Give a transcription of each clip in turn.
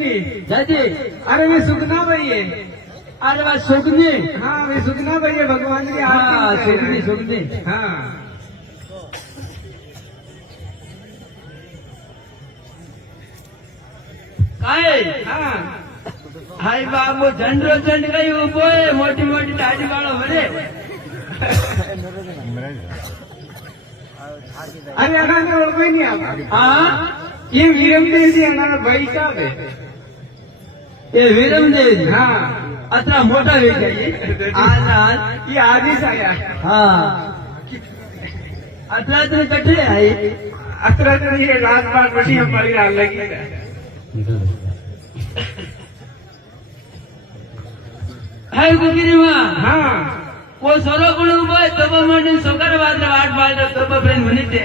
सुगनी जाती अरे वे सुगना भाई है अरे बात सुगनी हाँ वे सुगना भाई है भगवान की हाँ आरती में सुगनी है। सुगनी हाँ काय हाँ हाय बाबू झंडो झंड कई उभो है मोटी मोटी दाढ़ी वाળો भरे अरे अनाने और कोई नहीं आप हाँ ये वीरमदेव जी अनाना भाई साहब है ये विरमदेव जी हाँ अतरा मोटा हो गया आज आज ये आज ही आया हाँ अतरा तो कटे आई अतरा तो ये रात बार बड़ी हमारी रात लगी है हाय कुकिरी मां हाँ वो सोरो गुण उभो है तब मंडी सोकर वाद वाट बाज तब फ्रेंड बनिते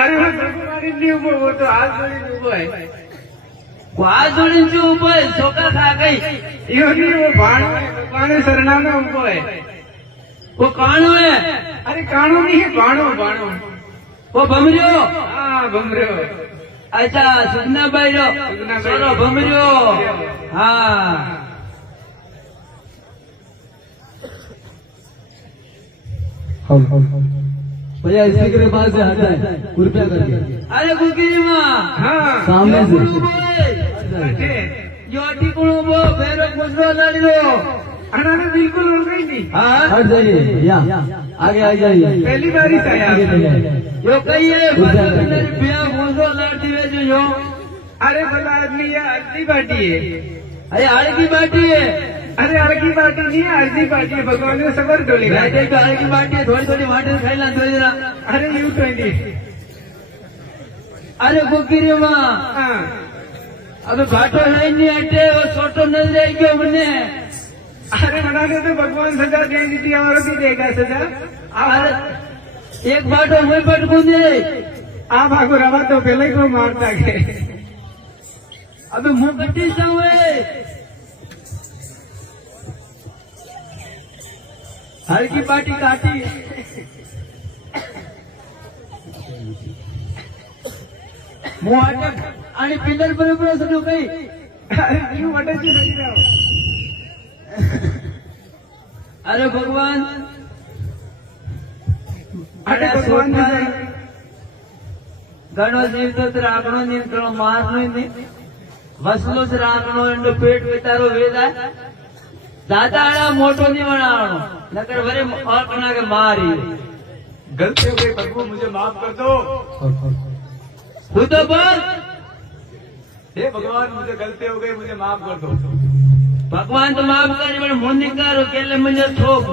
अरे वो तुम्हारी नहीं उबो वो तो आज बड़ी उबो है वाद जोड़ी जो उभो है सोकर खा गई यो नहीं वो बाणो सरना में उबो है वो काणो है अरे काणो नहीं है बाणो बाणो वो भमरियो हाँ बमरो अच्छा सुगना भाई रो सुगना भाई सोरो रो। भमरियो हाँ भैया स्पीकर के पास से हटा है कृपया करके अरे कुकिरी मां हाँ सामने से अरे जो अटी कुण उभो फेरो गुजरो लड़ियो अनाने बिल्कुल उड़ गई नहीं हाँ हट जाइए या आगे आ जाइए पहली बार ही आया आगे आपने। चलिए। यो कही है बिया गुजरो लड़ती वे जो यो अरे भला आदमी ये अर्जी पार्टी है अरे आड़ की बाटी है अरे अर्जी पार्टी नहीं है अर्जी पार्टी है भगवान ने सबर डोली बैठे तो आड़ की बाटी है थोड़ी थोड़ी माटी खाई ला थोड़ी जरा अरे यू 20 अरे कुकिरी मां हाँ अब घाटो है नहीं हटे वो छोटो नल जाएगी हमने अरे बनाने तो भगवान सजा दे दी हमारा भी देगा सजा अरे एक बाटो मैं पटकू दे आप आगो रवा तो पहले ही को मारता के अबे मुंह कटी सावे हर की बाटी काटी मुंह अटक आणि पिलर बरोबर असं काही अरे यू वटाची सजी राव अरे भगवान अरे भगवान घणो जीव तो राखणो नहीं घणो मारनो नहीं वसलो से राखणो एंडो पेट वितारो वेदा दादा आड़ा मोटो नहीं बनावणो नकर वरे और कना के मारी गलती हो गई प्रभु मुझे माफ कर दो तू तो बोल हे भगवान मुझे गलती हो गई मुझे माफ कर दो भगवान तो माफ करे पर मुंह निकारो केले मुझे ठोक